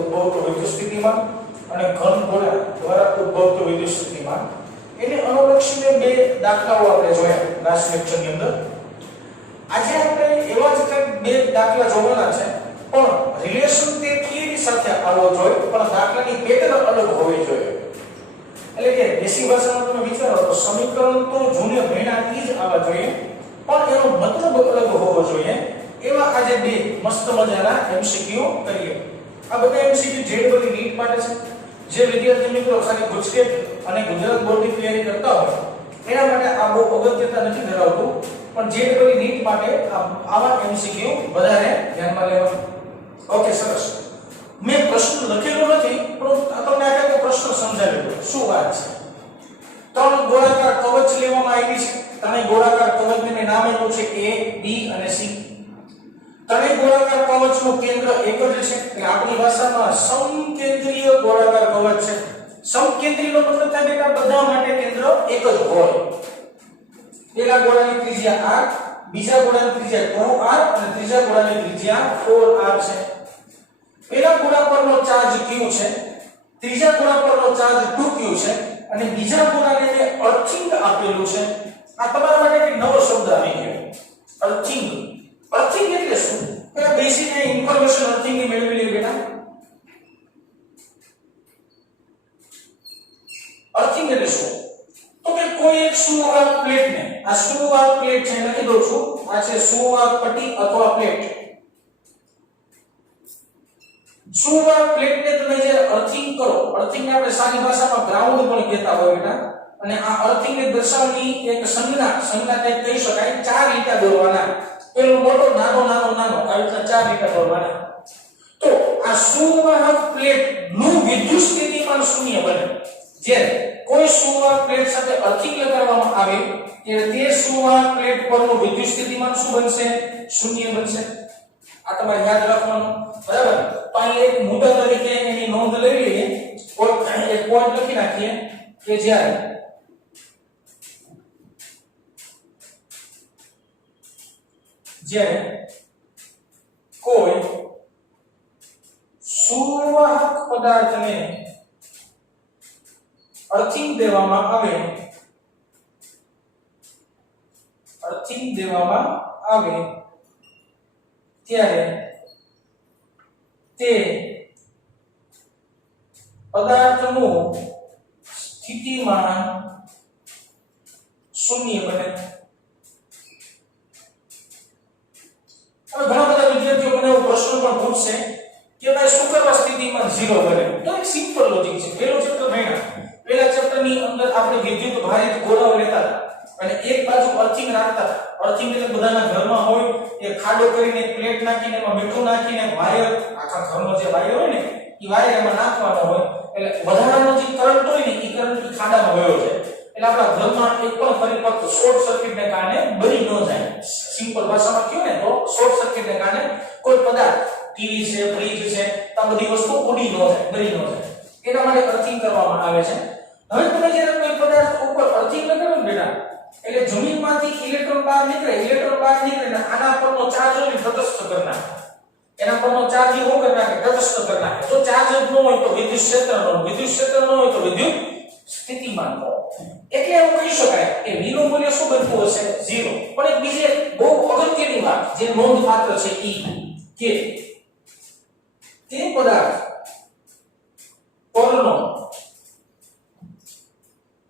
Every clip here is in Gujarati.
ઉદ્ભવતો વિદ્યુત સ્થિતિમાન અને ઘન ગોળા દ્વારા ઉદ્ભવતો વિદ્યુત સ્થિતિમાન એને અનુલક્ષીને બે દાખલાઓ આપણે જોયા લાસ્ટ લેક્ચરની અંદર. આજે આપણે એવા જ કંઈક બે દાખલા જોવાના છે, પણ રિલેશન તે થિયરી સાથે આવવો જોઈએ, પણ દાખલાની પેટર્ન અલગ હોવી જોઈએ. એટલે કે દેશી ભાષામાં તમે વિચારો તો સમીકરણ તો જૂને ભણ્યા ઈ જ આવવા જોઈએ, પણ એનો મતલબ અલગ હોવો જોઈએ. એવા આજે બે મસ્ત મજાના એમસીક્યુ કરીએ. આ બધા એમસીક્યુ જેડબલી નીટ માટે છે. જે વિદ્યાર્થી મિત્રો ખાલી ગુજરાત અને ગુજરાત બોર્ડની તૈયારી કરતા હોય એના માટે આ બહુ અગત્યતા નથી ધરાવતું, પણ જેડબલી નીટ માટે આવા એમસીક્યુ વધારે ધ્યાનમાં લેવા. ઓકે, સરસ. મેં પ્રશ્ન લખેલો નથી, પણ તમને આ પ્રશ્ન સમજાવી દઉં. શું વાત છે? ત્રણ ગોળાકાર કવચ લેવામાં આવી છે. ત્રણેય ગોળાકાર કવચને નામ આપ્યું છે A, B અને C. ત્રણેય ગોળાકાર કવચનું કેન્દ્ર એક જ છે, એટલે આપણી ભાષામાં સમકેન્દ્રીય ગોળાકાર કવચ છે. સમકેન્દ્રીયનો મતલબ થાય કે બધા માટે કેન્દ્ર એક જ હોય. પહેલા ગોળાની ત્રિજ્યા r, બીજા ગોળાની ત્રિજ્યા 2r અને ત્રીજા ગોળાની ત્રિજ્યા 4r છે. પહેલા ગોળા પરનો ચાર્જ q છે, ત્રીજા ગોળા પરનો ચાર્જ 2q છે અને બીજા ગોળાને જે અર્થિંગ આપેલું છે. આ તમારા માટે એક નવો શબ્દ આવી ગયો, અર્થિંગ. અર્થિંગ એટલે શું? પેલા બેસિક ઇન્ફોર્મેશન અર્થિંગ ની મેળવી લઈએ બેટા. અર્થિંગ એટલે શું? તો કે કોઈ એક સુવાહક પ્લેટને, આ સુવાહક પ્લેટ છે લખી દઉં છું, આ છે સુવાહક પટ્ટી અથવા પ્લેટ. સુવાહક પ્લેટને તમે જે અર્થિંગ કરો, અર્થિંગને આપણે સાદી ભાષામાં ગ્રાઉન્ડ પણ કહેતા હોય બેટા, અને આ અર્થિંગને દર્શાવવાની એક સંજ્ઞા કંઈક કહી શકાય. ચાર લીટા દોરવાના, પેલો મોટો નાનો નાનો નાનો આ રીતના ચાર લીટા દોરવાના. તો આ સુવાહક પ્લેટ નું વિદ્યુત સ્થિતિમાન શૂન્ય બને. જ્યારે કોઈ સુવાહક પ્લેટ સાથે અર્થિંગ લગાવવામાં આવે ત્યારે તે સુવાહક પ્લેટ પરનું વિદ્યુત સ્થિતિમાન શું બનશે? શૂન્ય બનશે. આ તમારે યાદ રાખવાનું, બરાબર? તો અહીં એક મુદ્દા તરીકે એની નોંધ લઈ લઈએ. એક પોઈન્ટ લખી નાખીએ કે જ્યારે કોઈ સુવાહક પદાર્થને અર્થિંગ દેવામાં આવે ત્યારે તે પદાર્થનું સ્થિતિમાન શૂન્ય બને. હવે ઘણા બધા વિદ્યાર્થીઓ મને એવો પ્રશ્ન પણ પૂછશે કે ભાઈ શું કરવા સ્થિતિમાન 0 બને? તો એક સિમ્પલ લોજિક છે. પહેલો ચેપ્ટર ભણ્યા, પહેલા ચેપ્ટરની અંદર આપણે વિદ્યુત ભારિત ગોળાઓ લેતા હતા અને એક બાજુ અર્થિંગ રાખતા હતા. અર્થિંગ એટલે બધાના ઘરમાં હોય એ ખાડો કરીને પ્લેટ નાખીને એમાં મીઠું નાખીને વાયર, આખા ઘરનો જે વાયર હોય ને એ વાયર એમાં નાખવાનો હોય, એટલે વધારાનો જે કરંટ હોય ને એ કરંટ ખાડામાં વયો જાય. એટલે આપણા ઘરમાં એક પણ પરિપથ શોર્ટ સર્કિટને કારણે બળી ન જાય. સિમ્પલ ભાષામાં કહ્યું ને તો શોર્ટ સર્કિટને કારણે કોઈ પદાર્થ, ટીવી છે, ફ્રીજ છે, આ બધી વસ્તુ ઉડી ન જાય, બળી ન જાય. એના માટે અર્થિંગ કરવામાં આવે છે. હવે તમે જ્યારે કોઈ પદાર્થ ઉપર અર્થિંગ લગાવો ને બેટા, એટલે જમીનમાંથી ઇલેક્ટ્રોન બહાર નીકળે ને આના પરનો ચાર્જ હોય તટસ્થ કરી નાખે. એના પરનો ચાર્જ શું કરી નાખે? તટસ્થ કરી નાખે. જો ચાર્જ જ ન હોય તો વિદ્યુત ક્ષેત્ર ન હોય, વિદ્યુત ક્ષેત્ર ન હોય તો વિદ્યુત સ્થિતિમાન ન હોય. એટલે એવું કહી શકાય કે v નું મૂલ્ય શું બનતું હશે? 0. પણ એક બીજી બહુ અગત્યની વાત જે નોંધપાત્ર છે એ કે તે પદાર્થ પરનો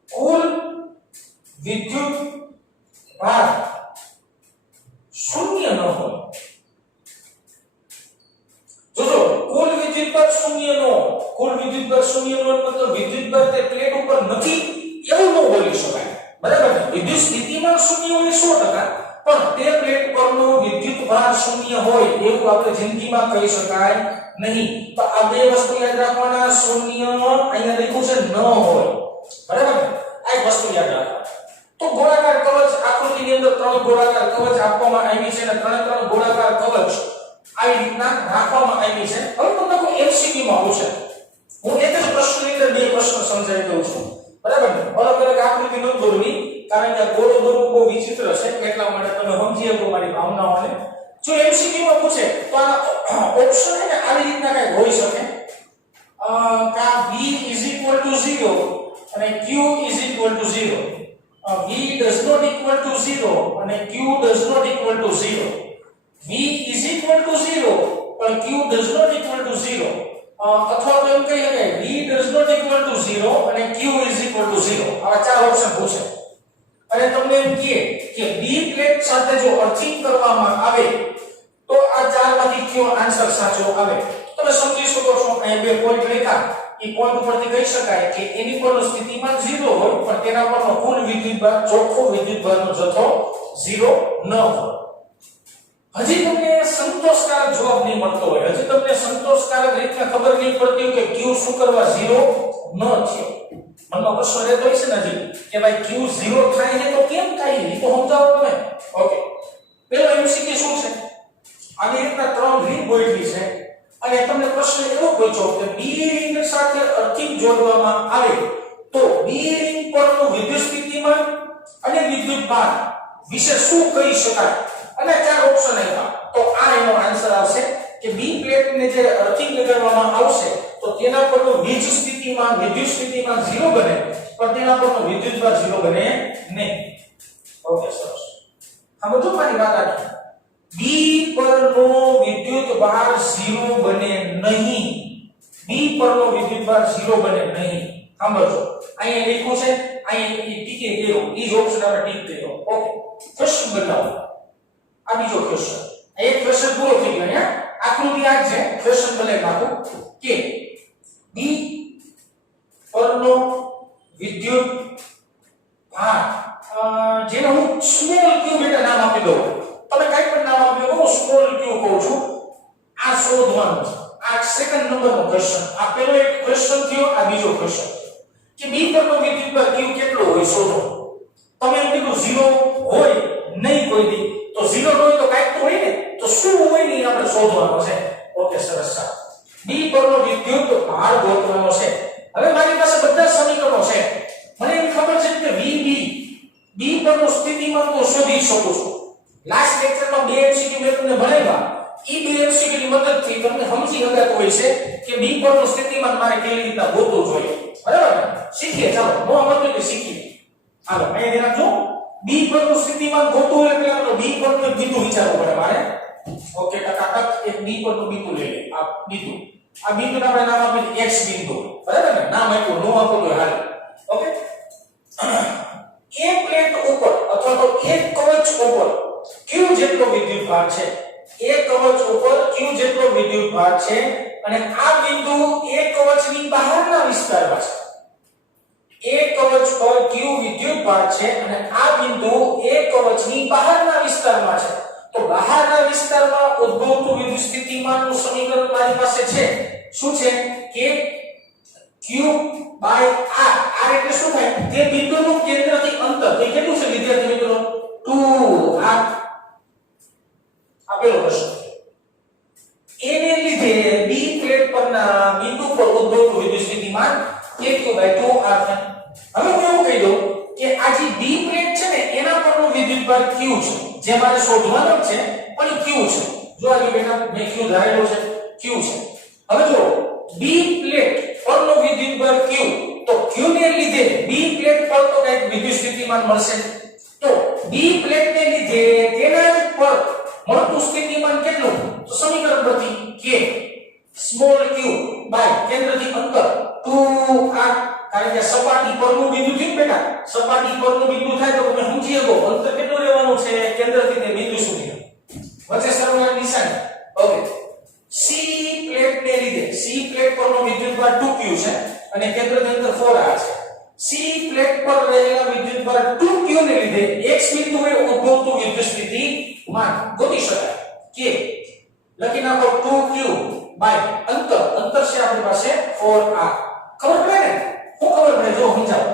કુલ વિદ્યુત ભાર શૂન્ય ન હોય. જોજો, કુલ વિદ્યુત ભાર શૂન્ય ન હોય. કુલ વિદ્યુત ભાર શૂન્ય ન હોય મતલબ વિદ્યુત ભાર તે પ્લેટ ઉપર નથી એવું ન બોલી શકાય, બરાબર ને? વિદ્યુત સ્થિતિમાન શૂન્ય હોય 100%, પણ તે પ્લેટ પરનો વિદ્યુત ભાર શૂન્ય હોય એવું આપણે જિંદગીમાં કહી શકાય નહીં. તો આ બે વસ્તુ યાદ રાખવાના. શૂન્ય અહીંયા લખ્યું છે ન હોય, બરાબર ને? આ એક વસ્તુ યાદ રાખો. તો ગોળાકાર કવચ આકૃતિની અંદર ત્રણ ગોળાકાર કવચ આપવામાં આવી છે અને ત્રણ ગોળાકાર કવચ આવી રીતના રાખવામાં આવી છે. હવે તમને કોઈ એમસીક્યુ માં પૂછે, હું એક જ પ્રશ્નની અંદર બે પ્રશ્ન સમજાવી દઉં છું, બરાબર ને? અલગ અલગ આકૃતિ ન દોરવી, કારણ કે ગોળો દોરવું બહુ વિચિત્ર છે, એટલા માટે તમે સમજી શકો મારી ભાવનાઓને. જો એમસીક્યુ માં પૂછે તો આ ઓપ્શન હે ને આવી રીતના કઈ હોઈ શકે. કા v = 0 અને q = 0. v does not equal to 0 અને q does not equal to 0. v = 0 પણ q does not equal to 0. અથવા તો એમ કહીએ કે v does not equal to 0 અને q = 0. આવા ચાર ઓપ્શન પૂછે અને તમને એમ કહે કે b પ્લેટ સાથે જો અર્થિંગ કરવામાં આવે તો આ ચારમાંથી કયો આન્સર સાચો આવે. તમે સમજી શકો છો અહીં બે પોઈન્ટ લખ્યા એ પોઈન્ટ ઉપરથી કહી શકાય કે એની પરનો સ્થિતિમાન 0 હોય પણ તેના પરનો કુલ વિદ્યુતભાર ચોખ્ખો વિદ્યુતભારનો જથ્થો 0 ન હોય. હજી તમને સંતોષકારક જવાબ નહીં મળતો હોય, હજી તમને સંતોષકારક રીતે ખબર નહીં પડતી હોય કે q શું કરવા 0 ન થયો. મનમાં પ્રશ્ન રહેતો હોય છે ને હજી કે ભાઈ q 0 થાય છે તો કેમ થાય એ તો સમજાવો તમે. ઓકે, પેલો એમસીક્યુ શું છે, આની રીતના ત્રણ રીંગ ગોઠવી છે અને તમને પ્રશ્ન એવો પૂછો કે બી રિંગ સાથે અર્થિંગ જોડવામાં આવે તો બી રિંગ પરનું વિદ્યુત સ્થિતિમાન અને વિદ્યુતભાર વિશે શું કહી શકાય અને ચાર ઓપ્શન આપ્યા તો આ એનો આન્સર આવશે કે બી પ્લેટને જે અર્થિંગ લગાડવામાં આવશે તો તેના પરનું વીજ સ્થિતિમાન વિદ્યુત સ્થિતિમાન 0 બને પણ તેના પરનો વિદ્યુતભાર 0 બને નહીં. ઓકે સરસ, આ બધું મારી વાત આવી. બી પરનો વિદ્યુતભાર 0 બને નહીં, બી પરનો વિદ્યુતભાર 0 બને નહીં. સાંભળજો, અહીંયા લખ્યું છે, અહીંયા ટીકે કર્યો, ઈ જ ઓપ્શન આપણે ટીક કર્યો. ઓકે, ક્વેશ્ચન બતાવો. આ બીજો ક્વેશ્ચન, એક ક્વેશ્ચન પૂરો થઈ ગયો. અહીંયા આકૃતિ આ છે, ક્વેશ્ચન બને નાખો કે બી પરનો વિદ્યુતભાર જેને હું સ્મોલ ક્યુ બેટા નામ આપી દઉં, તમે કઈ પણ નામ આપ્યો હું સ્મોલ ક્યુ કહું છું. આ શોધવાનું છે, આ સેકન્ડ નંબરનો ક્વેશ્ચન. આ પહેલો એક ક્વેશ્ચન થયો, આ બીજો ક્વેશ્ચન કે બી પરનો વિદ્યુતભાર ક્યુ કેટલો હોય શોધો. તમે એમ કીધું 0 હોય નહીં કોઈ દી, તો 0 હોય તો કાંઈક તો હોય ને, તો શું હોય ને આપણે શોધવાનું છે. ઓકે સરસ, બી પરનો વિદ્યુતભાર ગોતવાનો છે. હવે મારી પાસે બધા સમીકરણો છે, મને એમ ખબર છે કે VB બી પરનો સ્થિતિમાન તો શોધી શકું છું. લાસ્ટ લેક્ચરમાં બે એમસીક્યુ મેં તમને ભણાવ્યા, ઈ બે એમસીક્યુ ની મદદથી તમને સમજી શકાતું હોય છે કે બી પરનું સ્થિતિમાન મારે કેવી રીતે ગોતવું જોઈએ. બરાબર ને? શીખીએ, ચાલો નો આવડતું તો શીખીએ. હાલો અહીંયા ધ્યાન રાખજો, બી પરનું સ્થિતિમાન ગોતવું એટલે આપણે બી પરનું એક બિંદુ વિચારવું પડે મારે. ઓકે, ટકાટક એક બી પરનું બિંદુ લઈ લે. આ બિંદુ, આ બિંદુને આપણે નામ આપીએ x બિંદુ. બરાબર ને? નામ આપ્યું, નો આપ્યું તો હાલ. ઓકે, એક પ્લેટ ઉપર અથવા તો એક કવચ ઉપર q જેટલો વિદ્યુતભાર છે, એક કવચ ઉપર q જેટલો વિદ્યુતભાર છે અને આ બિંદુ એક કવચની બહારના વિસ્તારમાં છે. એક કવચ પર q વિદ્યુતભાર છે અને આ બિંદુ એક કવચની બહારના વિસ્તારમાં છે. તો બહારના વિસ્તારમાં ઉદ્ભવતું વિદ્યુત સ્થિતિમાનનું સમીકરણ મારી પાસે છે. શું છે કે q બાય r. r એટલે શું થાય? તે બિંદુનું કેન્દ્રથી અંતર. તે કેટલું છે વિદ્યાર્થી મિત્રો? 2r. આપેલો પ્રશ્ન. એને લીધે બી પ્લેટ પરના બિંદુ પર ઉદ્ભવતું વિદ્યુત સ્થિતિમાન q/2r છે. હવે હું એવું કહી દઉં કે આ જે બી પ્લેટ છે ને એના પરનું વિદ્યુતભાર q છે, જે મારે શોધવાનો છે પણ q છે. જો આ બેટા મેં q ધારેલો છે, q છે. હવે જો બી પ્લેટ પરનો વિદ્યુતભાર q, તો q ને લીધે બી પ્લેટ પર તો કઈક વિદ્યુત સ્થિતિમાન મળશે. તો બી પ્લેટને લીધે તેના પર મળતું સ્થિતિમાન કેટલું? તો સમીકરણ પરથી k સ્મોલ q બાય કેન્દ્રથી અંતર 2r. કારણ કે સપાટી પરનું બિંદુ થયું બેટા, સપાટી પરનું બિંદુ થાય તો તમે સમજી શકો અંતર કેટલું લેવાનું છે કેન્દ્રથી તે બિંદુ સુધી, વચ્ચે સરવાળાની નિશાની. ઓકે, સી પ્લેટને લીધે સી પ્લેટ પરનો વિદ્યુતભાર 2q છે અને કેન્દ્રથી અંતર 4r છે. સી પ્લેટ પર રહેલા વિદ્યુતભાર 2q ને લીધે x બિંદુએ ઉદ્ભવતું વિદ્યુત સ્થિતિમાન ગોતી શકાય. કે લખી નાખો 2q બાય અંતર. અંતર છે આપણી પાસે 4r. ખબર પડે ને? હું ખબર પડે જો સમજાવો.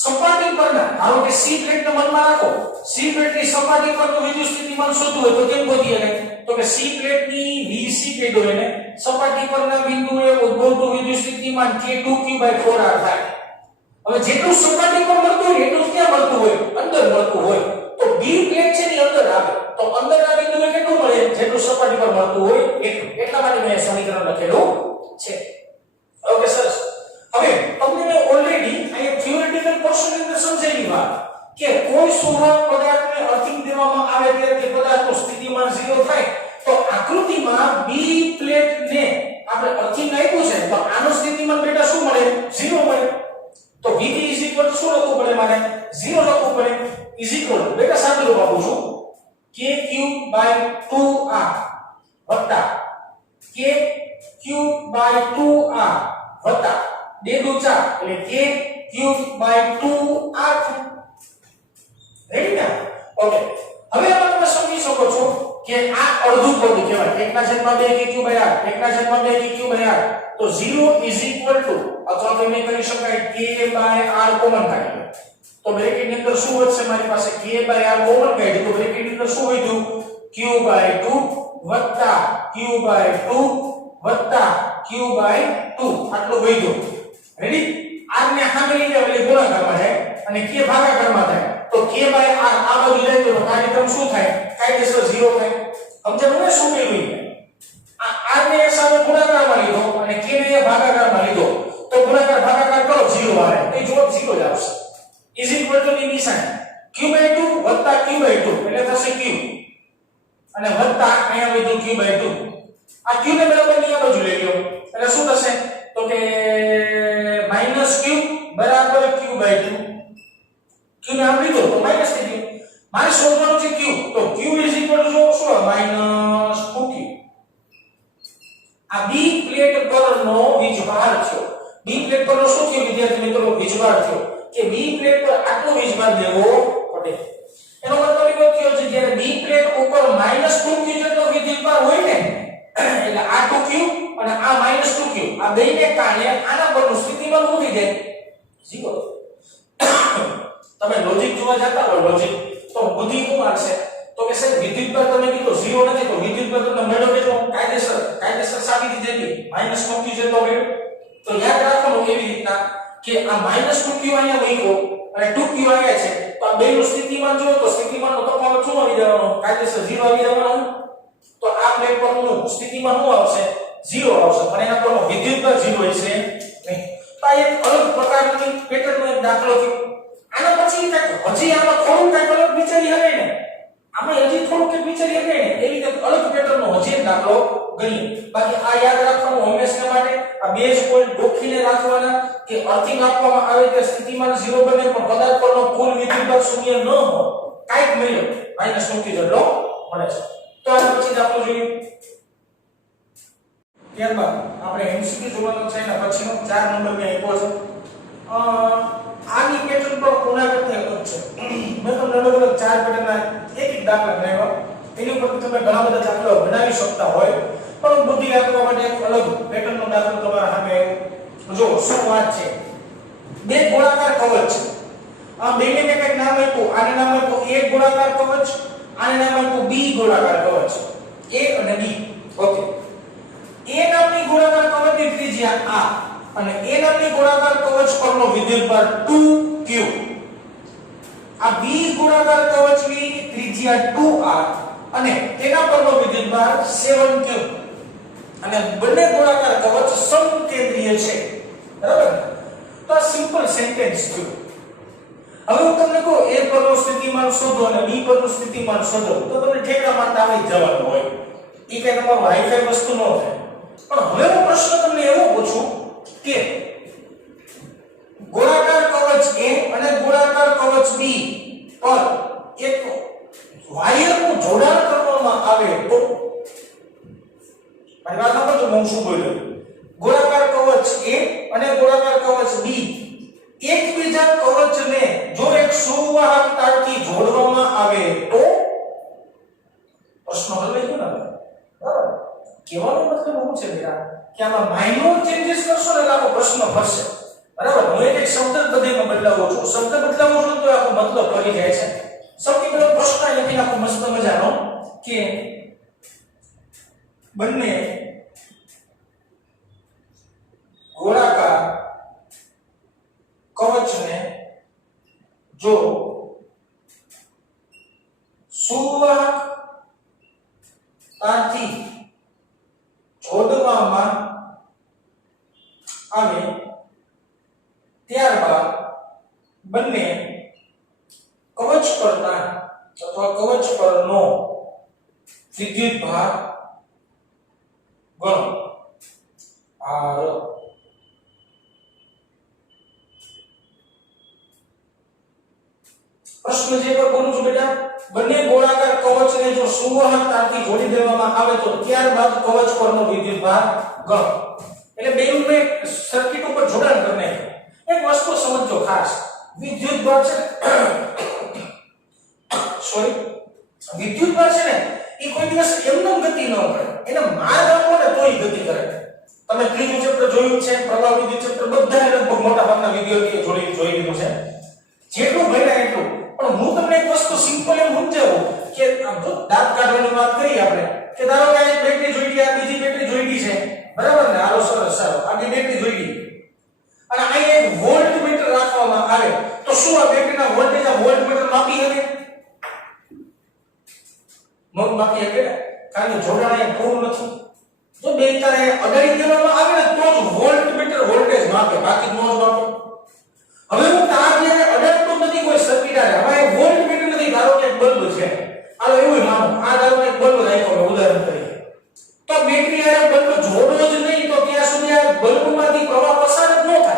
સપાટી પરના ધારો કે સી પ્લેટને મનમાં રાખો, સી પ્લેટની સપાટી પરનું વિદ્યુત સ્થિતિમાન શોધવું હોય તો કેમ ગોતીએ ને? તો કે સી પ્લેટની VC કહી દો એને, સપાટી પરના બિંદુએ ઉદ્ભવતું વિદ્યુત સ્થિતિમાન k2q/4r થાય. હવે જેટલું સપાટી પર મળતું હોય એટલું ક્યાં મળતું હોય? અંદર મળતું હોય. તો બી પ્લેટ છે ની અંદર આવે તો અંદરના બિંદુએ કેટલું મળે? જેટલું સપાટી પર મળતું હોય એટલું. એટલા માટે મેં સમીકરણ લખેલું છે. સુવાહક પદાર્થને અર્થિંગ દેવામાં આવે ત્યારે તે પદાર્થનો સ્થિતિમાન 0 થાય તો આકૃતિમાં બી પ્લેટને આપણે અર્થિંગ આપ્યું છે તો આનો સ્થિતિમાન બેટા શું મળે 0 મળે તો VB શું લખવું પડે મારે 0 લખવું પડે બેટા સાદું રૂપ આપું છું k3/2r વત્તા k3/2r વત્તા 2 દુ 4 એટલે k3/2r રેડી ને ઓકે હવે આમાં તમે સમજી શકો છો કે આ અડધું પદ કહેવાય 1/2 k3/r 1/2 k3/r તો 0 અથવા તો મેં કરી શકાય k/r કોમન કાઢી તો બ્રેકેટ ની અંદર શું વધશે મારી પાસે k/r કોમન કાઢી તો બ્રેકેટ ની અંદર શું વધ્યું q/2 વત્તા q/2 વત્તા q/2 આટલું વધ્યું રેડી r ને સામે લઈને એટલે ગુણાકારમાં જાય અને k ભાગાકારમાં થાય તો k/r આ બાજુ જાય તો કાર્યક્રમ શું થાય કાયદેસર 0 થાય સમજાયું ને શું કર્યું આ r ને સામે ગુણાકારમાં લીધો અને k ને ભાગાકારમાં લીધો તો ગુણાકાર ભાગાકાર કરો 0 આવે એ જવાબ 0 જ આવશે ઇઝ ઇક્વલ ટુ ની નિશાની q/2 વત્તા q/2 એટલે થશે q અને વત્તા અહીંયા વધ્યું q/2 આ q ને બરાબર ની આ બાજુ લઈ લો એટલે શું થશે તો કે -q બરાબર q/2 q ને આમ લીધો તો માઈનસ થઈ ગયું મારે શોધવાનું છે q તો q ઇઝ ઇક્વલ ટુ શું -2q આ બી પ્લેટ પરનો વીજભાર થયો બી પ્લેટ પરનો શું થયો વિદ્યાર્થી મિત્રો વીજભાર થયો કે બી પ્લેટ પર આટલો વીજભાર દેવો પડે એનો મતલબ એવો થયો છે જ્યારે બી પ્લેટ ઉપર -2q જેટલો વિદ્યુતભાર હોય ને એટલે આ 2q અને આ -2q આ બેને કારણે આના પરનું સ્થિતિમાન શું થઈ જાય 0 તમે લોજિક જોવા જતા હોય લોજિક તો બુદ્ધિ શું મારશે તો કે સાહેબ વિદ્યુતભાર તમે કીધો 0 નથી તો વિદ્યુતભાર તમને મેળવો કેટલો કાયદેસર સાબિતી જેટલી -2q જેટલો મેળવો તો યાદ રાખવાનું એવી રીતના કે આ -2q અહીંયા મૂક્યો અને 2q અહીંયા છે તો આ બેનું સ્થિતિમાન જો તો સ્થિતિમાનનો તફાવત શું આવી જવાનો કાયદેસર 0 આવી જવાનો તો આ પ્લેટ પરનું સ્થિતિમાન શું આવશે 0 આવશે પણ એના પરનો વિદ્યુતભાર 0 હશે નહીં તો આ એક અલગ પ્રકારની પેટર્નનો એક દાખલો છે આના પછી હજી આમાં થોડું કંઈક અલગ વિચારી હવે ને આમાં હજી થોડું કંઈક વિચારી હવે ને એ રીતે અલગ પેટર્નનો હજી એક દાખલો ગણી બાકી આ યાદ રાખવાનું હંમેશા માટે આ બે જ પોઈન્ટ ગોખીને રાખવાના કે અર્થિંગ આપવામાં આવે તે સ્થિતિમાન 0 બને પણ પદાર્થ પરનો કુલ વિદ્યુતભાર શૂન્ય ન હોય કાઈક મળ્યો -2q જેટલો મળે છે તો આના પછી દાખલો જોઈએ ત્યારબાદ આપણે MCQ જોવાનો છે એના પછીનો 4 નંબર ને આપ્યો છે આની પેટર્ન પર કોના કરતા એક છે મેં તમને અલગ અલગ 4 પેટર્નના એક દાખલા બનાવ્યા એની ઉપર તમે ઘણા બધા દાખલા બનાવી શકતા હોય પણ બુદ્ધિ આપવા માટે એક અલગ પેટર્નનો દાખલો તમારા સામે જો શું વાત છે બે ગોળાકાર કવચ છે આ બેને મેં કંઈક નામ આપ્યું આને નામ આપ્યું એક ગોળાકાર કવચ આને નામ આપ્યું બી ગોળાકાર કવચ A અને B ઓકે A નામની ગોળાકાર કવચની ત્રિજ્યા r અને A નામની ગોળાકાર કવચ પરનો વિદ્યુતભાર 2q આ B ગોળાકાર કવચની ત્રિજ્યા 2r અને તેના પરનો વિદ્યુતભાર 7q અને બંને ગોળાકાર કવચ સમકેન્દ્રીય છે બરાબર તો આ સિમ્પલ સેન્ટેન્સ છે હવે હું તમને કહું A પરનો સ્થિતિમાન શોધો અને B પરનું સ્થિતિમાન શોધો તો તમને ઠેકડા મારતા આવી જવાનું હોય એ કે તમારું હાઈફાઈ વસ્તુ ન થાય પણ હવે હું પ્રશ્ન તમને એવો પૂછું કે ગોળાકાર કવચ A અને ગોળાકાર કવચ B પર એક વાયરનું જોડાણ કરવામાં આવે તો મારી વાત સાંભળજો હું શું બોલ્યો ગોળાકાર કવચ A અને ગોળાકાર કવચ B એકબીજા કવચને જો એક સુવાહક તારથી જોડવામાં આવે તો પ્રશ્ન હલ થઈ ગયો ને બરાબર કહેવાનો મતલબ શું છે બેટા કે આમાં માઇનોર ચેન્જીસ કરશો ને આખો પ્રશ્ન ફરશે બરાબર હું એક શબ્દ પદ્ધતિમાં બદલાવું છું શબ્દ બદલાવું છું તો આખો મતલબ ફરી જાય છે સૌથી પહેલો પ્રશ્ન લખી નાખો મસ્ત મજાનો કે બંને ગોળાકાર કવચને જો સુવાહક તારથી જોડવામાં આવે ત્યારબાદ બંને કવચ પરના અથવા કવચ પરનો વિદ્યુત ભાર ગણો R પ્રશ્ન જે પર બોલું છું બેટા બંને ગોળાકાર કવચને જો સુવાહકતાથી જોડી દેવામાં આવે તો ત્યારબાદ કવચ પરનો વિદ્યુત ભાર ગણો એટલે બેઉને સર્કિટ ઉપર જોડાણ કરને એક વસ્તુ સમજો ખાસ વિદ્યુત ભાર છે સોરી વિદ્યુત ભાર છે ને એ કોઈ દિવસ એમનેમ ગતિ ન કરે એને માર્ગ આપો ને તોય ગતિ કરે તમે ત્રીજું ચેપ્ટર જોયું છે પ્રવાહ વિદ્યુત ચેપ્ટર બધાને લગભગ મોટા ભાગના વિદ્યાર્થીઓ જોઈ લીધું છે જેટલું ભણ્યા એટલું પણ હું તમને એક વસ્તુ સિમ્પલ એમ સમજાવું કે આમ જો દાંત કાઢવાની વાત કરી આપણે કે ધારો કે આ બેટરી જોઈતી આ બીજી બેટરી જોઈતી છે બરાબર ને આલો સરસ સારો આ બે બેટરી જોઈતી અને અહીં એક વોલ્ટમીટર રાખવામાં આવે તો શું આ બેટરીના વોલ્ટેજ આ વોલ્ટમીટર માપી શકે નોંધ માપી શકે કારણ કે જોડાણ એ પૂરું નથી જો બે તારે અડાડી દેવામાં આવે ને તો જ વોલ્ટમીટર વોલ્ટેજ માપે બાકી નો જ માપે હવે હું તાર જ્યારે અડાડતો નથી કોઈ સર્કિટ આરે હવે વોલ્ટમીટર નથી ધારો કે એક બલ્બ છે આલો એવું માનો આ ધારો કે એક બલ્બ રાખ્યો ઉદાહરણ તરીકે તો બેટરી આરે બલ્બ જોડો જ નહીં તો ત્યાં સુધી આ બલ્બમાંથી પ્રવાહ પસાર જ ન થાય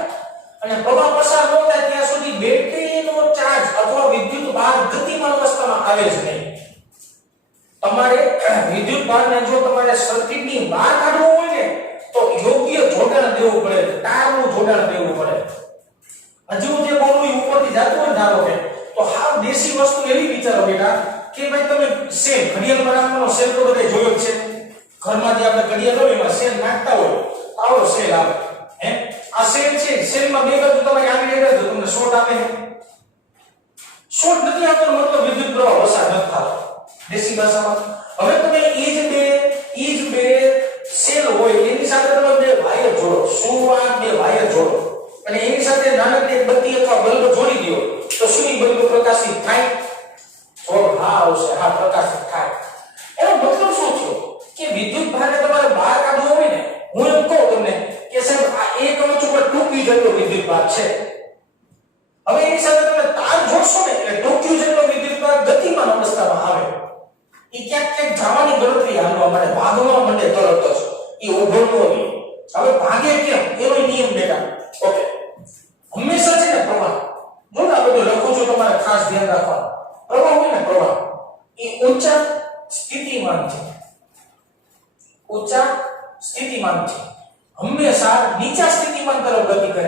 અને પ્રવાહ પસાર ન થાય ત્યાં સુધી બેટરીનો ચાર્જ અથવા વિદ્યુત ભાર ગતિમાન અવસ્થામાં આવે જ નહીં તમારે વિદ્યુત ભારને જો તમારે સર્કિટની બહાર કાઢવો હોય ને તો યોગ્ય જોડાણ દેવું પડે તારનું જોડાણ દેવું પડે હજુ જે બોલું ઉપરથી જાતું હોય ધારો કે તો હાવ દેશી વસ્તુ એવી વિચારો બેટા કે ભાઈ તમે સેલ ઘડિયાળ બનાવવાનો સેલ તો બધે જોયો છે ઘરમાં જે આપણે ઘડિયાળ હોય એમાં સેલ નાખતા હોય આવો સેલ આવે હે આ સેલ છે સેલમાં બે બાજુ તમારે આગળ આગળ તો તમને શોર્ટ આપે શોર્ટ નથી આવતો મતલબ વિદ્યુત પ્રવાહ પસાર નથી થતો દેશી ભાષામાં હવે તમે એ જ બે સેલ હોય એની સાથે તમે બે વાયર જોડો સુવાહક બે વાયર જોડો અને એની સાથે નાનકડી એક બત્તી અથવા બલ્બ જોડી દો તો શું એ બલ્બ પ્રકાશિત થાય તો હા આવશે હા પ્રકાશિત થાય એનો મતલબ શું થયો કે વિદ્યુત ભારને તમારે બહાર કાઢવો હોય ને હું એમ કહું તમને કે સાહેબ આ એક કવચ ઉપર 2q જેટલો વિદ્યુત ભાર છે હવે એની સાથે તમે તાર જોડશો ને એટલે 2q જેટલો વિદ્યુત ભાર ગતિમાન અવસ્થામાં આવે એ ક્યાંક જવાની ગણતરી હાલવા માટે ભાગવા માટે તરત જ એ ઉભો ન રહે હવે ભાગે કેમ એનો નિયમ બેટા ઓકે હંમેશા છે ને પ્રવાહ જો આ બધું લખું છું તમારે ખાસ ધ્યાન રાખવાનું પ્રવાહ હોય ને પ્રવાહ એ ઊંચા સ્થિતિમાન છે ઊંચા સ્થિતિમાન છે હંમેશા નીચા સ્થિતિમાન તરફ ગતિ કરે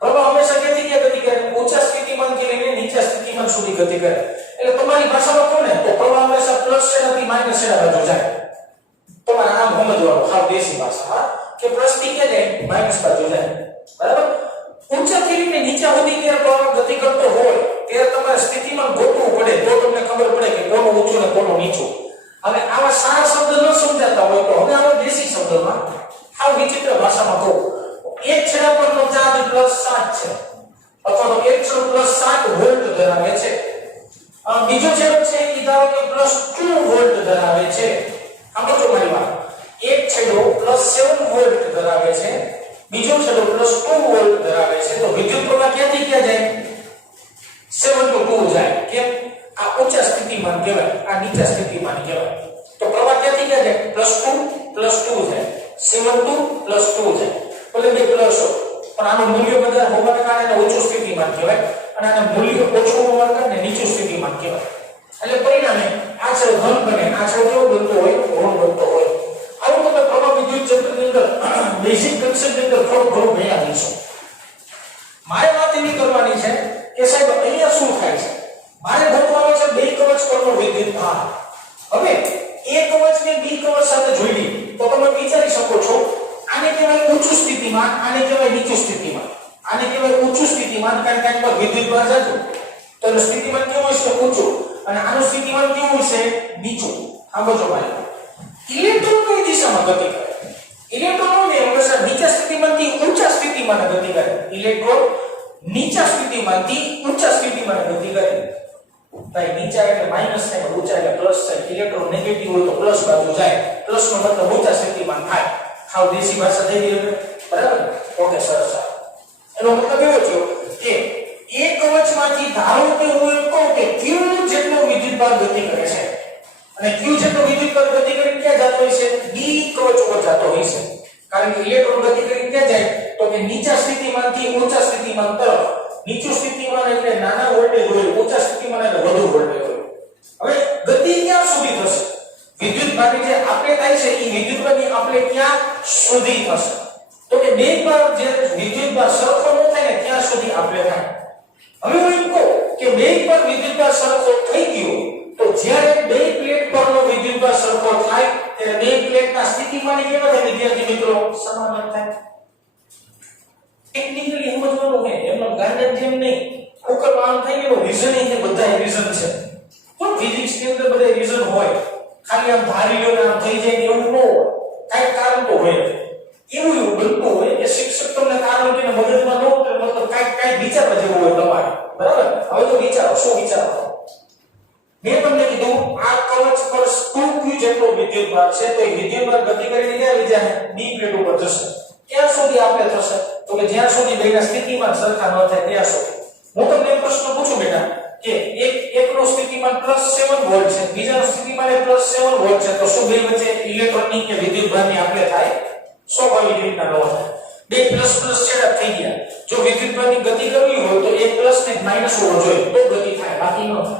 પ્રવાહ હંમેશા ક્યાંથી ક્યાં ગતિ કરે ઊંચા સ્થિતિમાનથી લઈને નીચા સ્થિતિમાન સુધી ગતિ કરે એટલે તમારી ભાષામાં કહો ને તો પ્રવાહ હંમેશા પ્લસ છેડાથી માઈનસ છેડા બાજુ જાય તમારે આમ સમજવાનું ખાવ દેશી ભાષા કે પ્લસ થી કે જાય માઈનસ બાજુ જાય બરાબર ઊંચાથી લઈને નીચા સુધી જ્યારે પ્રવાહ ગતિ કરતો હોય ત્યારે તમારે સ્થિતિમાન ગોતવું પડે તો તમને ખબર પડે કે કોનું ઊંચું ને કોનું નીચું હવે આવા સારા શબ્દ ન સમજાતા હોય તો હવે આવા દેશી શબ્દોમાં આ વિચિત્ર ભાષામાં કહું એક છેડા પરનો ચાર્જ +7 છે અથવા તો એક છેડો +7 વોલ્ટ ધરાવે છે બીજો છેડો છે એ ધારો કે +2 વોલ્ટ ધરાવે છે સમજો મારી વાત એક છેડો +7 વોલ્ટ ધરાવે છે બીજો છેડો +2 વોલ્ટ ધરાવે છે તો વિદ્યુત પ્રવાહ ક્યાંથી ક્યાં જાય 7 to 2 જાય કેમ આ ઊંચા સ્થિતિમાન કહેવાય આ નીચા સ્થિતિમાન કહેવાય તો પ્રવાહ ક્યાંથી ક્યાં જાય +2 જાય 7 to +2 જાય ભલે બે પ્લસ પણ આનું મૂલ્ય વધારે હોવાને કારણે ઊંચું સ્થિતિમાન કહેવાય અને આનું મૂલ્ય ઓછું હોવાને કારણે નીચું સ્થિતિમાન કહેવાય એટલે પરિણામે આ છેડો ધન બને આ છેડો કેવો બનતો હોય ઋણ બનતો હોય આવું તમે પ્રવાહ વિદ્યુત ચક્રની અંદર બેઝિક કન્સેપ્ટની અંદર થોડું ઘણું ભણ્યા હશો મારે વાત એવી કરવાની છે કે સાહેબ અહીંયા શું થાય છે મારે ગોતવાનો છે બે કવચ પરનો વિદ્યુત ભાર હવે એ કવચને બી કવચ સાથે જોડી તો તમે વિચારી શકો છો આને કહેવાય ઊંચું સ્થિતિમાન આને કહેવાય નીચું સ્થિતિમાન આને કહેવાય ઊંચું સ્થિતિમાન કારણ કે આની પર વિદ્યુત ભાર જતું તો એનું સ્થિતિમાન કેવું હશે ઊંચું અને આનું સ્થિતિમાન કેવું હશે નીચું સમજો ભાઈ ઇલેક્ટ્રોન કઈ દિશામાં ગતિ કરે ઇલેક્ટ્રોનને હંમેશા નીચા સ્થિતિમાનથી ઊંચા સ્થિતિમાન ગતિ કરે ઇલેક્ટ્રોન નીચા સ્થિતિમાનથી ઊંચા સ્થિતિમાન ગતિ કરે ભાઈ નીચા એટલે માઈનસ થાય ઊંચા એટલે પ્લસ થાય ઇલેક્ટ્રોન નેગેટિવ હોય તો પ્લસ બાજુ જાય પ્લસ નો મતલબ ઊંચા સ્થિતિમાન થાય હાવ દેશી ભાષા થઈ ગઈ બરાબર ઓકે સરસ એનો મતલબ એવો થયો કવચમાંથી ધારો કે હું એમ કહું કે q જેટલો વિદ્યુતભાર ગતિ કરે છે અને q જેટલો વિદ્યુતભાર ગતિ કરીને ક્યાં જતો હોય છે b કવચ ઉપર જતો હોય છે કારણ કે ઇલેક્ટ્રોન ગતિ કરીને ક્યાં જાય તો કે નીચા સ્થિતિમાનથી ઊંચા સ્થિતિમાન તરફ નીચું સ્થિતિમાન એટલે નાના વોલ્ટેજ હોય ઊંચા સ્થિતિમાન એટલે વધુ વોલ્ટેજ હોય હવે ગતિ ક્યાં સુધી થશે વિદ્યુતભારની જે આપણે થાય છે એ વિદ્યુતભારની આપણે ક્યાં સુધી થશે તો કે બે પર જે વિદ્યુતભાર સરખો ન થાય ને ત્યાં સુધી આપણે થાય હવે હું એમ કહું કે બે પર વિદ્યુતભાર સરખો થઈ ગયો તો જ્યારે બે પ્લેટ પરનો વિદ્યુતભાર સરખો થાય ત્યારે બે પ્લેટના સ્થિતિમાન કેવા થાય વિદ્યાર્થી મિત્રો સમાન થાય ટેકનિકલી સમજવાનું છે એમનો ગાર્ડન જેમ નહીં ઉકલવાનું થાય એનો રીઝનિંગ છે બધા રીઝન છે તો ફિઝિક્સ ની અંદર બધા રીઝન હોય ખાલી આમ ધારી લો આમ થઈ જાય એવું ન હોય કઈ કારણ તો હોય એવું બનતું હોય કે શિક્ષક તમને કારણ કે મગજમાં ન ઉતરે મતલબ કઈ વિચારવા જેવું હોય તમારે બરાબર હવે તો વિચારો શું વિચારો મેં તમને કીધું આ કવચ પર 2q જેટલો વિદ્યુતભાર છે તો એ વિદ્યુતભાર ગતિ કરીને ક્યાં લઈ જાય બી પ્લેટ ઉપર જશે ક્યાં સુધી આપણે થશે તો કે જ્યાં સુધી બેના સ્થિતિમાન સરખા ન થાય ત્યાં સુધી હું તમને એક પ્રશ્ન પૂછું બેટા કે એકનો સ્થિતિમાન +7 વોલ્ટ છે બીજાનો સ્થિતિમાન +7 વોલ્ટ છે તો શું બે વચ્ચે ઇલેક્ટ્રોનની કે વિદ્યુતભારની આપણે થાય સ્વાભાવિક રીતના ન થાય બે પ્લસ છેડા થઈ ગયા જો વિદ્યુતભારની ગતિ કરવી હોય તો એક પ્લસ ને માઈનસ હોવો જોઈએ તો ગતિ થાય બાકી ન થાય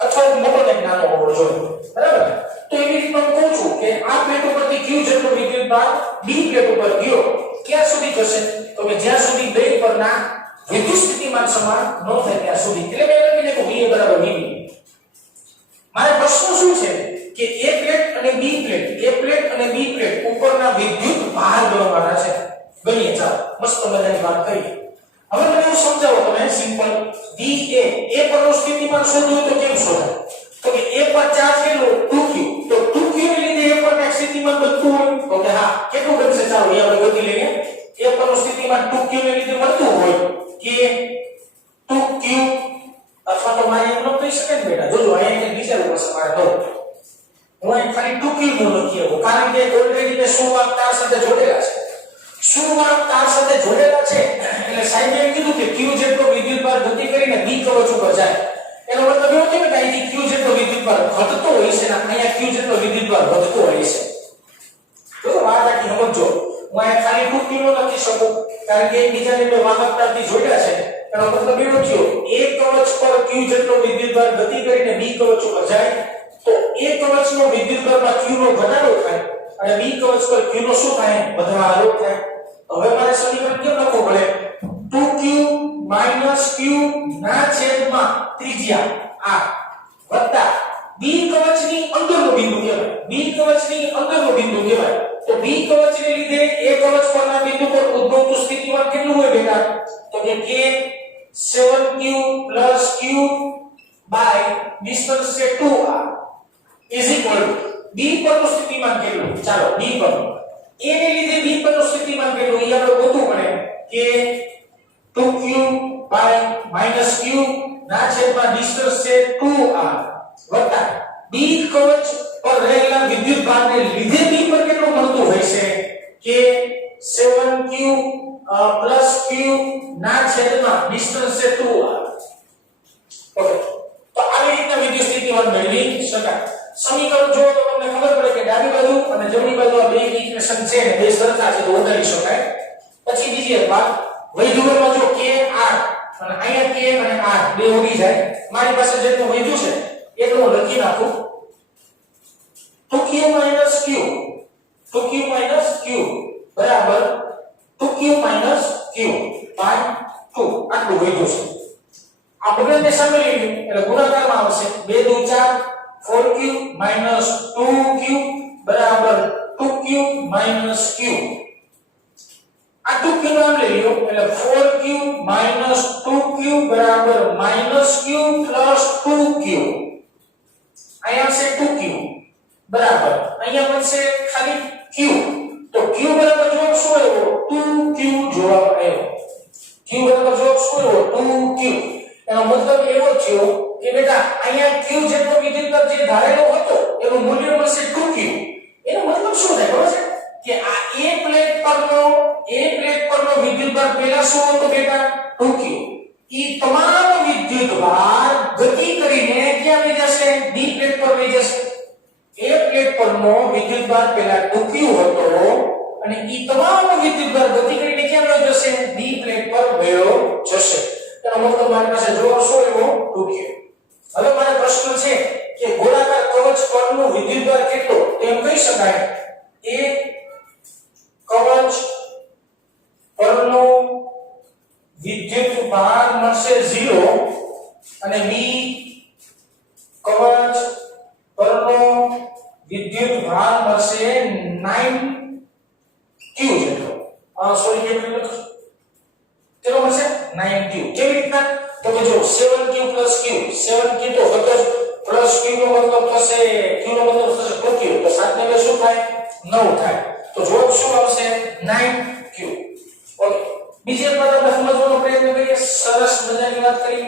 અથવા મોટો ને નાનો હોવો જોઈએ બરાબર તો એવી રીતે હું કહું છું કે આ પ્લેટ ઉપરથી q જેટલો વિદ્યુતભાર બી પ્લેટ ઉપર ગયો ક્યાં સુધી જશે તો કે જ્યાં સુધી બે પરના વિદ્યુત સ્થિતિમાન સમાન ન થાય ત્યાં સુધી એટલે મેં લખી નાખ્યું V બરાબર VB મારે પ્રશ્ન શું છે કે A પ્લેટ અને B પ્લેટ ઉપરના વિદ્યુત ભાર ગણવાના છે ગણીએ ચાલો મસ્ત મજાની વાત કરીએ હવે મને એવું સમજાવો તમે સિમ્પલ VA A પરનો સ્થિતિમાન શોધવું તો કેમ શોધાય તો કે A પર ચાર્જ કેટલો 2q તો 2q ને લીધે A પર સ્થિતિમાન બનતું હોય તો કે હા કેટલું બનશે ચાલો એ આપણે ગોતી લઈએ A પરનો સ્થિતિમાન 2q ને લીધે મળતું હોય કે 2q અથવા તો મારે એમ ન કહી શકાય ને બેટા જોજો અહીંયા વિચારવું પડશે મારે તો હું અહીં ખાલી 2q નું લખી શકું કારણ કે ઓલરેડી મેં સુવાહક તાર સાથે જોડેલા છે સુવાહક તાર સાથે જોડેલા છે એટલે સાહેબે એમ કીધું કે q જેટલો વિદ્યુતભાર ગતિ કરીને b કવચ ઉપર જાય એનો મતલબ એવો છે કે અહીંથી q જેટલો વિદ્યુતભાર વધતો હોય છે અને અહીંયા q જેટલો વિદ્યુતભાર વધતો હોય છે તો વાત આખી સમજો હું અહીં ખાલી 2q નું લખી શકું કારણ કે એકબીજાને બે વાહકતાથી જોડ્યા છે એનો મતલબ એવો થયો a કવચ પર q જેટલો વિદ્યુતભાર ગતિ કરીને b કવચ ઉપર જાય તો a કવચનો વિદ્યુતભારમાં q નો ઘટાડો થાય અને b કવચ પર q નો શું થાય વધારો થાય હવે મારે સમીકરણ કેમ લખવું પડે 2q - q ના છેદમાં ત્રિજ્યા r વત્તા b કવચની અંદરનો બિંદુ કહેવાય તો b કવચને લીધે a કવચ પરના બિંદુ પર ઉદ્ભવતું સ્થિતિમાન કેટલું હોય બેટા તો કે k 7q + q by distance છે 2r is equal to b પરનું સ્થિતિમાન કેટલું ચાલો b પરનું a ને લીધે b પરનું સ્થિતિમાન કેટલું એ આપણે ગોતવું પડે કે 2q - q ના છેદમાં ડિસ્ટન્સ છે 2r વત્તા b કવચ પર રહેલા વિદ્યુતભારને લીધે b પર કેટલું મળતું હોય છે કે 7q + q ના છેદમાં ડિસ્ટન્સ છે 2r ઓકે તો આવી રીતના વિદ્યુત સ્થિતિમાન મેળવી શકાય સમીકરણ જો તો તમને ખબર પડે કે ડાબી બાજુ અને જમણી બાજુ આ બે ઇક્વેશન છે ને બે સરખા છે તો ઉતારી શકાય પછી બીજી એક વાત વૈધ્યુમાં જો k r અને અહીંયા k અને r બે ઉડી જાય મારી પાસે જેટલું વૈધ્યુ છે એટલું હું લખી નાખું 2q - q બરાબર 2q - q બાય 2 આટલું વૈધ્યુ છે આ બધાને સામે લઈને એટલે ગુણાકારમાં આવશે 2 2 4 4q - 2q બરાબર 2q - q આ 2q નામ લઈ લો એટલે 4q - 2q બરાબર -q + 2q અહીંયા છે 2q બરાબર અહીંયા બનશે ખાલી q તો q બરાબર જવાબ શું આવ્યો 2q જવાબ આવ્યો q બરાબર જવાબ શું આવ્યો 2q એનો મતલબ એવો થયો કે બેટા અહીંયા q જેટલો વિદ્યુતભાર જે ધારેલો હતો એનું મૂલ્ય મળશે 2q એનો મતલબ શું થાય ખબર છે કે આ a પ્લેટ પરનો વિદ્યુતભાર પહેલા શું હતો બેટા 2q ઈ તમામ વિદ્યુતભાર પહેલા 2q હતો અને ઈ તમામ વિદ્યુતભાર ગતિ કરીને ક્યાં વયો જશે બી પ્લેટ પર વયો જશે તેનો મતલબ મારી પાસે જવાબ શું આવ્યો 2q હવે મારો પ્રશ્ન છે કે ગોળાકાર કવચ પરનો વિદ્યુતભાર કેટલો તેમ કહી શકાય એ કવચ પરનો વિદ્યુતભાર મળશે 0 અને બી કવચ પરનો વિદ્યુતભાર મળશે 9q જેટલો સોરી કેટલો કેટલો મળશે 9q કેવી રીતના તો કે જો 7q + q 7q તો હતો પ્લસ q નો મતલબ થશે q નો મતલબ થશે 2q તો 7 ને 2 શું થાય 9 થાય તો જવાબ શું આવશે 9q ઓકે બીજી એક વાત આપણે સમજવાનો પ્રયત્ન કરીએ સરસ મજાની વાત કરી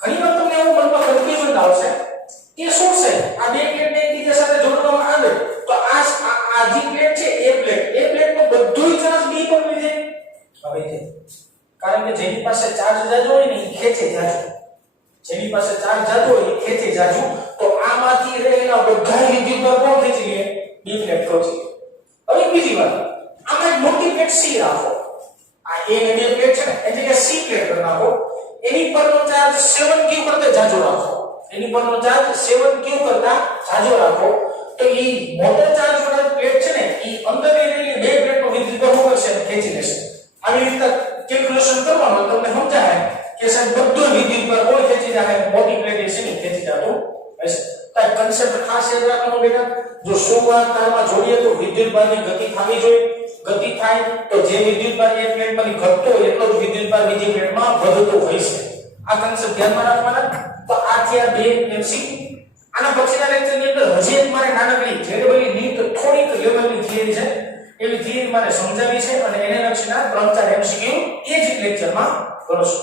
ઘણી વાર તમને એવું મનમાં કન્ફ્યુઝન આવશે કે શું છે આ બે પ્લેટને એકબીજા સાથે જોડવામાં આવે તો આ જે પ્લેટ છે એ પ્લેટનો બધું ચાર્જ બી પર લીધે હવે છે કારણ કે જેની પાસે ચાર્જ જાજો હોય ને એ ખેંચે જાજો જેની પાસે ચાર્જ જાજો હોય એ ખેંચે જાજો તો આમાંથી રહેલા બધા વિદ્યુતભાર કોણ ખેંચી લે બી પ્લેટ ખેંચી લે હવે બીજી વાત આમાં એક મોટી પ્લેટ સી રાખો આ એ ને બે પ્લેટ છે ને એટલે કે સી પ્લેટ કરી નાખો એની પરનો ચાર્જ 7q કરતા જાજો રાખો એની પરનો ચાર્જ 7q કરતા જાજો રાખો તો ઈ મોટો ચાર્જ વાળા પ્લેટ છે ને ઈ અંદર રહેલી બે પ્લેટનો વિદ્યુતભાર શું કરશે ખેંચી લેશે આવી રીતે કેલ્ક્યુલેશન કરવાનું તમને સમજાય કે સાહેબ બધો વિદ્યુતભાર કોઈ ખેંચી જાય મોટી પ્લેટ છે ને ખેંચી જાતો હશે તો કન્સેપ્ટ ખાસ યાદ રાખવાનું બેટા જો શુરુઆતમાં જોડીએ તો વિદ્યુતભારની ગતિ થવી જોઈએ ગતિ થાય તો જે વિદ્યુતભાર એક પ્લેટમાંથી ઘટતો એટલો જ વિદ્યુતભાર બીજી પ્લેટમાં વધતો હોય છે આ કન્સેપ્ટ ધ્યાનમાં રાખવાના તો આ થયા બે એમસીક્યુ આના પછીના લેક્ચરની અંદર હજી એક મારે નાનકડી જેડબલી નીટ થોડીક લેવલની થિયરી છે એવી થિયરી મારે સમજાવી છે અને એને લક્ષીના 3-4 એમસીક્યુ એ જ લેક્ચરમાં કરશું